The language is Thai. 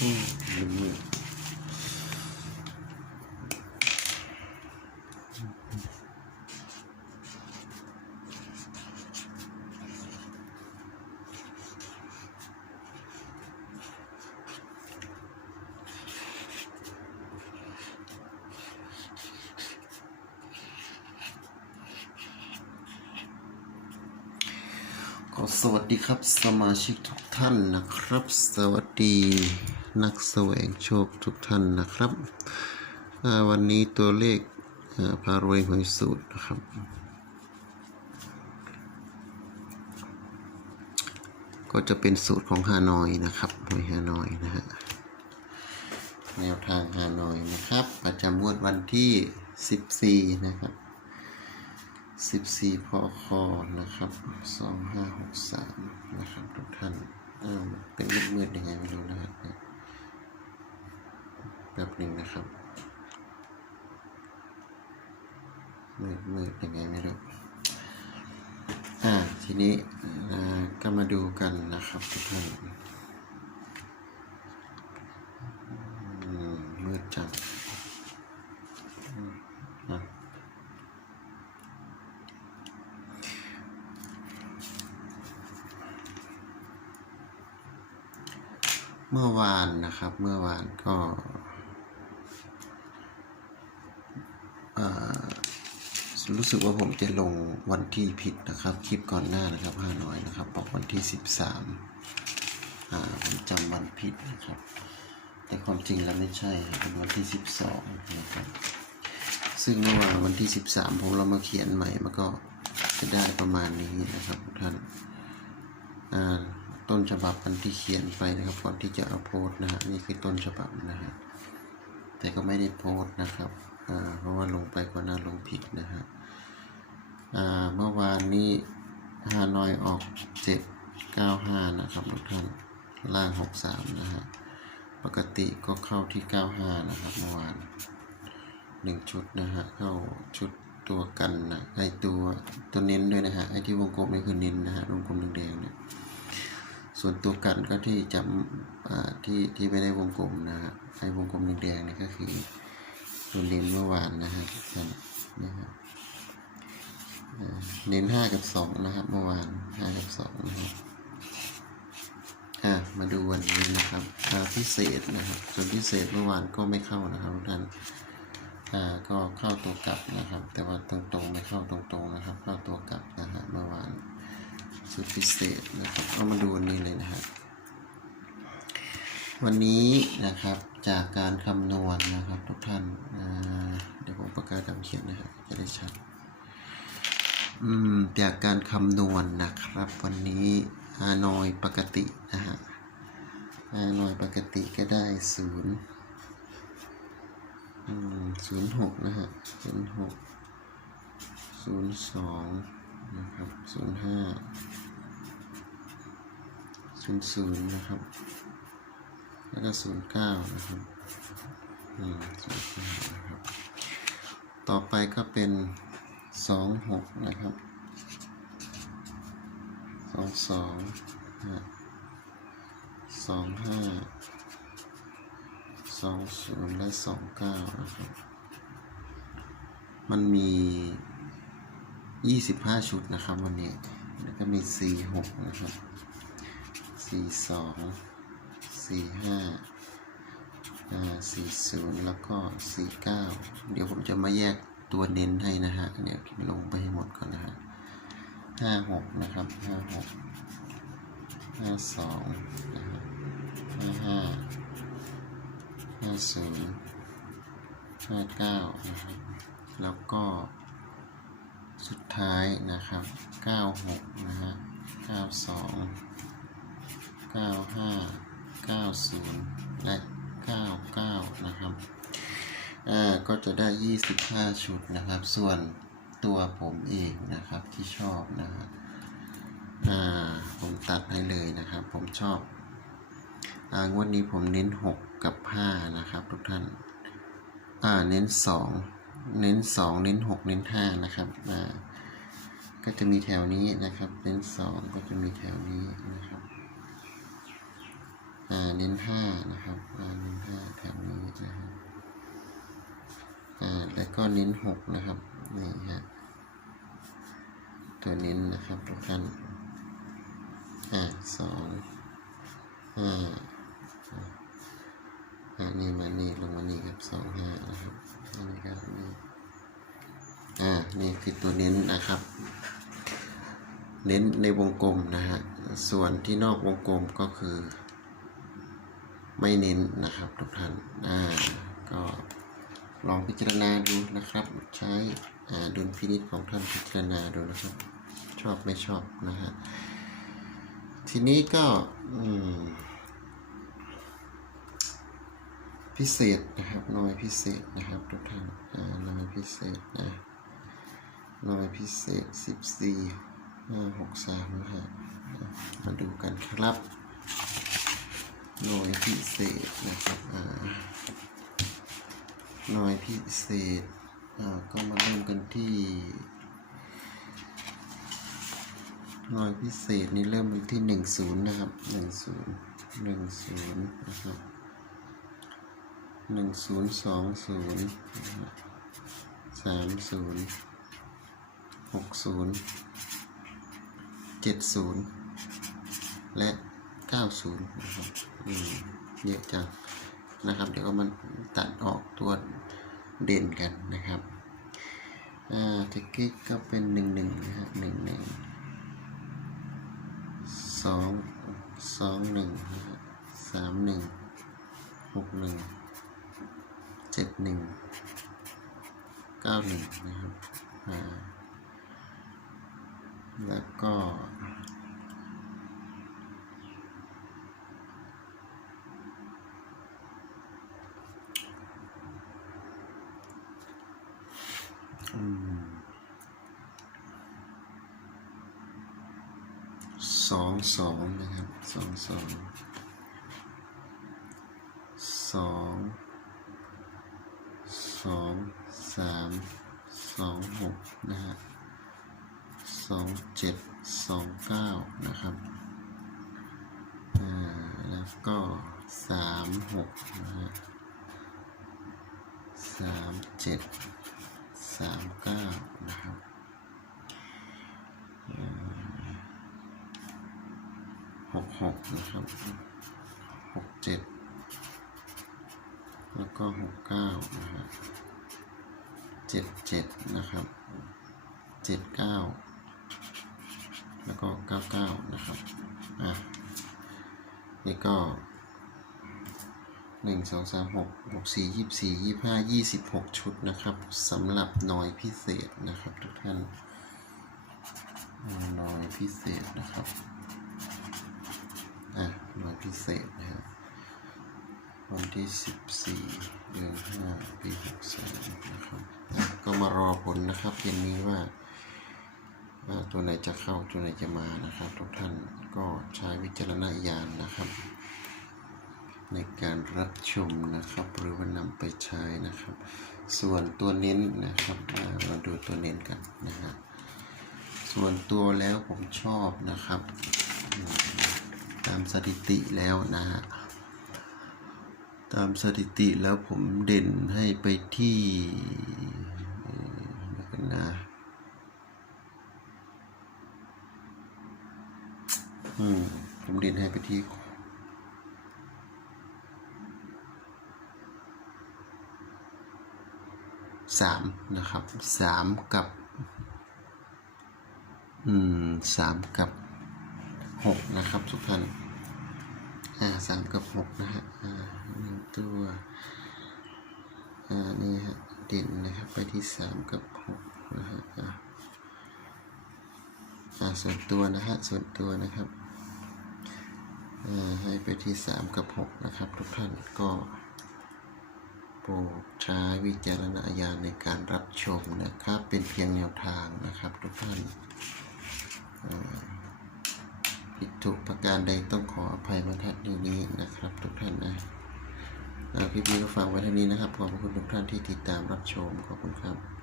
อืมสวัสดีครับสมาชิกทุกท่านนะครับ สวัสดี นักแสวงโชคทุกท่านนะครับ วันนี้ตัวเลขอ่าพารวยหวยสูตรนะครับก็จะเป็นสูตรของฮานอยนะครับหวยฮานอยนะฮะแนวทางฮานอยนะครับ ประจำงวดวันที่ 14 นะครับ 14พอคอนะครับ 2563 นะครับทุกท่านอ้าวเป็นมืดๆยังไงไม่รู้นะครับ แบบหนึ่งนะครับมืดมืดยังไงไม่รู้อ่าทีนี้ก็มาดูกันนะครับทุกท่านมืดจังอืมอะเมื่อวานนะครับ เมื่อวานก็เอ่อ รู้สึกว่าผมจะลงวันที่ผิดนะครับ คลิปก่อนหน้านะครับห้าน้อยนะครับบอกวันที่สิบสามผมจำวันผิดนะครับ แต่ความจริงแล้วไม่ใช่เป็นวันที่สิบสองนะครับซึ่งเมื่อวานวันที่สิบสามผมเรามาเขียนใหม่มันก็จะได้ประมาณนี้นะครับทุกท่านต้นฉบับอันที่เขียนไปนะครับก่อนที่จะเอาโพสนะฮะนี่คือต้นฉบับนะฮะแต่ก็ไม่ได้โพสนะครับ เพราะว่าลงไปก็น่าลงผิดนะฮะเมื่อวานนี้ฮานอยออกเจ็ดเก้าหานะครับทุกท่านล่างหกสามนะฮะ ปกติก็เข้าที่เก้าหานะครับเมื่อวานหนึ่งชุดนะฮะ เข้าชุดตัวกันนะไอตัวตัวเน้นด้วยนะฮะ ไอที่วงกลมนี่คือเน้นนะฮะ วงกลมแดงๆเนี่ย ส่วนตัวกันก็ที่จำที่ที่ไม่ได้วงกลมนะฮะ ไอ้วงกลมแดงๆนี่ก็คือ เน้นเมื่อวานนะฮะท่านนะฮะเน้นห้ากับสองนะครับ เมื่อวานห้ากับสองนะครับอะมาดูวันนี้นะครับพิเศษนะครับส่วนพิเศษเมื่อวานก็ไม่เข้านะครับทุกท่านอ่าก็เข้าตัวกลับนะครับ แต่ว่าตรงๆไม่เข้าตรงๆนะครับ เข้าตัวกลับนะฮะเมื่อวานสุดพิเศษนะครับเอามาดูวันนี้เลยนะฮะ วันนี้นะครับจากการคำนวณนะครับทุกท่านเดี๋ยวผมประกาศจำเขียนนะฮะจะได้ชัดอืมจากการคำนวณนะครับ วันนี้ฮานอยปกตินะฮะฮานอยปกติก็ได้ศูนย์ศูนย์หกนะฮะศูนย์หกศูนย์สองนะครับศูนย์ห้าศูนย์ศูนย์นะครับ แล้วก็ศูนย์เก้านะครับอืมศูนย์เก้านะครับ ต่อไปก็เป็นสองหกนะครับสองสองนะสองห้าสองศูนย์และสองเก้านะครับ มันมียี่สิบห้าชุดนะครับวันนี้ แล้วก็มีสี่หกนะครับสี่สอง สี่ห้าสี่ศูนย์แล้วก็สี่เก้าเดี๋ยวผมจะมาแยกตัวเน้นให้นะฮะเดี๋ยวลงไปให้หมดก่อนนะฮะห้าหกนะครับห้าหกห้าสองนะครับห้าห้าห้าศูนย์ห้าเก้านะครับ แล้วก็สุดท้ายนะครับเก้าหกนะฮะเก้าสอง95 90 และ 99 นะครับอ่าก็จะได้ 25 ชุดนะครับ ส่วนตัวผมเองนะครับที่ชอบนะฮะอ่าผมตัดให้เลยนะครับ ผมชอบอ่างวดนี้ผมเน้น 6 กับ 5 นะครับ ทุกท่านอ่าเน้น 2 เน้น 2 เน้น 6 เน้น 5 นะครับอ่าก็จะมีแถวนี้นะครับ เน้น 2 ก็จะมีแถวนี้นะครับ เน้นห้านะครับอ่าเน้นห้าแถวนี้นะฮะอ่าแล้วก็เน้นหกนะครับนี่ฮะตัวเน้นนะครับทุกท่านอ่าสองห้าอ่านี่มานี่ลงมานี่ครับสองห้านะครับอันนี้ครับนี่อ่านี่คือตัวเน้นนะครับ เน้นในวงกลมนะฮะส่วนที่นอกวงกลมก็คือ ไม่เน้นนะครับทุกท่านอ่าก็ลองพิจารณาดูนะครับ ใช้อ่าดุลพินิจของท่านพิจารณาดูนะครับ ชอบไม่ชอบนะฮะทีนี้ก็อืมพิเศษนะครับหน่วยพิเศษนะครับทุกท่านอ่าหน่วยพิเศษนะหน่วยพิเศษสิบสี่ห้าหกสามนะฮะมาดูกันครับ หน่วยพิเศษนะครับอ่าหน่วยพิเศษอ่าก็มาเริ่มกันที่หน่วยพิเศษนี่เริ่มกันที่หนึ่งศูนย์นะครับหนึ่งศูนย์หนึ่งศูนย์นะครับหนึ่งศูนย์สองศูนย์สามศูนย์หกศูนย์เจ็ดศูนย์และ 90นะครับอืมเยอะจังนะครับ เดี๋ยวก็มันตัดออกตัวเด่นกันนะครับอ่าทิกเกิ๊กก็เป็น 11นะฮะ11 2 21นะฮะ31 61 71 91นะครับอ่าแล้วก็ อืม สองสองนะครับสองสองสองสองสามสองหกนะฮะสองเจ็ดสองเก้านะครับอ่าแล้วก็สามหกนะฮะสามเจ็ดสามเก้านะครับ หกนะครับหกเจ็ดแล้วก็หกเก้านะครับเจ็ดเจ็ดนะครับเจ็ดเก้าแล้วก็เก้าเก้านะครับอะนี่ก็หนึ่งสองสามหกหกสี่ยี่สี่ยี่ห้ายี่สิบหกชุดนะครับสำหรับหน่อยพิเศษนะครับทุกท่านหน่อยพิเศษนะครับ อะหน่อยพิเศษนะครับวันที่สิบสี่เดือนห้าปีหกสามนะครับก็มารอผลนะครับเย็นนี้ว่าว่าตัวไหนจะเข้าตัวไหนจะมานะครับ ทุกท่านก็ใช้วิจารณญาณนะครับ ในการรับชมนะครับ หรือว่านำไปใช้นะครับ ส่วนตัวเน้นนะครับอ่าดูตัวเน้นกันนะฮะส่วนตัวแล้วผมชอบนะครับ ตามสถิติแล้วนะฮะตามสถิติแล้วผมเด่นให้ไปที่เอ่นนะอืมผมเด่นให้ไปที่สามนะครับสามกับ อืมสามกับ หกนะครับ ทุกท่านอ่าสามกับหกนะฮะอ่าหนึ่งตัวอ่านี่ฮะเด่นนะครับไปที่สามกับหกนะฮะอ่าอ่าส่วนตัวนะฮะส่วนตัวนะครับอ่าให้ไปที่สามกับหกนะครับ ทุกท่านก็โปรดใช้วิจารณญาณในการรับชมนะครับ เป็นเพียงแนวทางนะครับ ทุกท่านอ่า ผิดถูกประการใดต้องขออภัยมาทัดนี้นี้นะครับ ทุกท่านนะอ่าคลิปนี้ก็ฝากไว้เท่านี้นะครับ ขอบคุณทุกท่านที่ติดตามรับชม ขอบคุณครับ